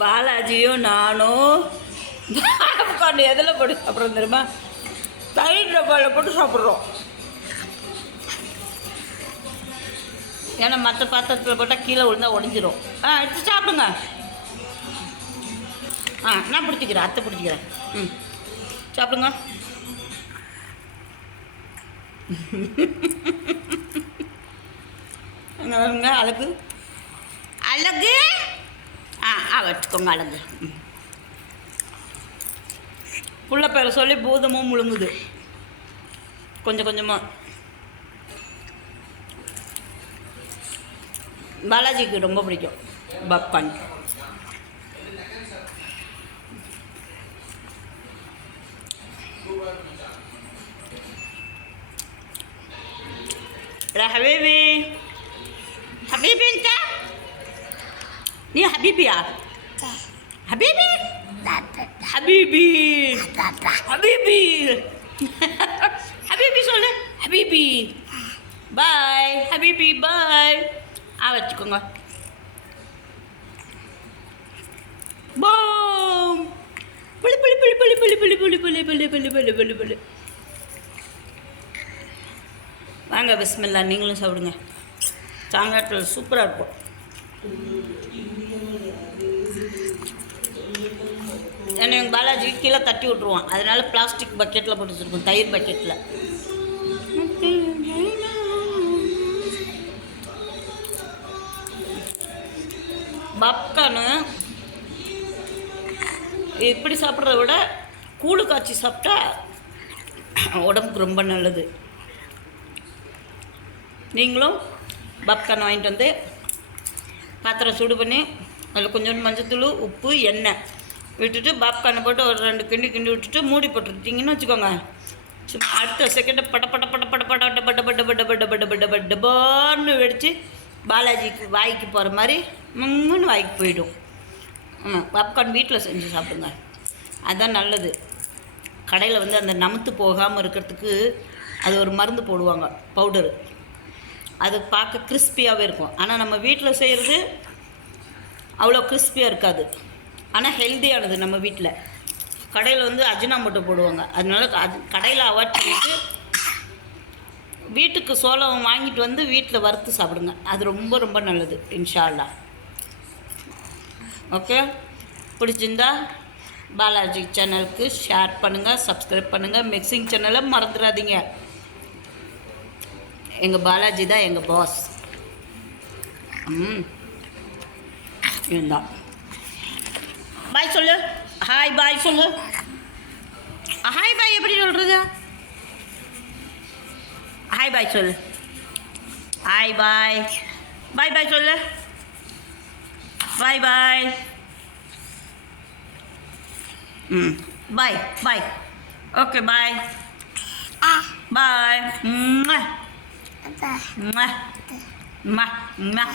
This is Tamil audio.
பாலாஜியும் நானும் உட்காந்து எதில் போட்டு சாப்பிட்றோம் தெரியுமா? தயிர் டப்பாவில் போட்டு சாப்பிட்றோம். ஏன்னா மற்ற பாத்திரத்தில் போட்டால் கீழே விழுந்தா உடஞ்சிரும். எடுத்து சாப்பிடுங்க. நான் பிடிச்சிக்கிறேன், அத்தை பிடிச்சிக்கிறேன். சாப்பிடுங்க. அழகு அழகு வச்சுக்கோங்க அழகு. புள்ள பேரை சொல்லி பூதமும் முழுங்குது கொஞ்சம் கொஞ்சமாக. பாலாஜிக்கு ரொம்ப பிடிக்கும் பாப்கார்ன். حبيبي حبيبي انت ليه حبيبي يا حبيبي حبيبي حبيبي حبيبي சொல்லு حبيبي باي حبيبي باي வச்சுக்கோங்க. பூம் புளி புளி புளி புளி புளி புளி புளி புளி புளி புளி புளி புளி புளி. வாங்க பிஸ்மில்லா, நீங்களும் சாப்பிடுங்க. சாங்காட்டில் சூப்பராக இருக்கும். ஏன்னா எங்கள் பாலாஜி கீழே தட்டி விட்ருவான், அதனால பிளாஸ்டிக் பக்கெட்டில் போட்டு வச்சுருக்கோம், தயிர் பக்கெட்டில். பாப்கார்னு இப்படி சாப்பிட்றத விட கூழு காய்ச்சி சாப்பிட்டா உடம்புக்கு ரொம்ப நல்லது. நீங்களும் பாப்கார்ன் வாங்கிட்டு வந்து பாத்திரம் சூடு பண்ணி அதில் கொஞ்சோண்டு மஞ்சத்தூள், உப்பு, எண்ணெய் விட்டுட்டு பாப்கார்னை போட்டு ஒரு 2 கிண்டி கிண்டி விட்டுட்டு மூடி போட்டுருட்டிங்கன்னு வச்சுக்கோங்க. சும்மா அடுத்த செகண்டு பட பட பட பட பட பட பட பட பட பட பட பட பட டபான்னு வெடித்து பாலாஜிக்கு வாய்க்கு போகிற மாதிரி முன்னு வாய்க்கு போயிடும். பாப்கார்ன் வீட்டில் செஞ்சு சாப்பிடுங்க, அதுதான் நல்லது. கடையில் வந்து அந்த நமுத்து போகாமல் இருக்கிறதுக்கு அது ஒரு மருந்து போடுவாங்க, பவுடரு. அது பார்க்க கிறிஸ்பியாகவே இருக்கும். ஆனால் நம்ம வீட்டில் செய்கிறது அவ்வளோ கிறிஸ்பியாக இருக்காது, ஆனால் ஹெல்த்தியானது நம்ம வீட்டில். கடையில் வந்து அஜினாமோட்டோ போடுவாங்க, அதனால அது கடையில் அவாய்ட் பண்ணிவிட்டு வீட்டுக்கு சோளம் வாங்கிட்டு வந்து வீட்டில் வறுத்து சாப்பிடுங்க, அது ரொம்ப ரொம்ப நல்லது இன்ஷா அல்லாஹ். ஓகே, பிடிச்சிருந்தா பாலாஜி சேனலுக்கு ஷேர் பண்ணுங்கள், சப்ஸ்கிரைப் பண்ணுங்கள். மிக்சிங் சேனலை மறந்துடாதீங்க. எங்கள் பாலாஜி தான் எங்கள் பாஸ். இருந்தா பாய் சொல்லு, ஹாய் பாய் சொல்லு. ஹாய் பாய் எப்படி சொல்கிறது? ஹாய் பாய் சொல்லு, ஹாய் பாய். பாய் பாய் சொல்லு, பாய் பாய். பாய் பாய். ஓகே பாய் பாய். Mwah. Mwah. Mwah. Mwah.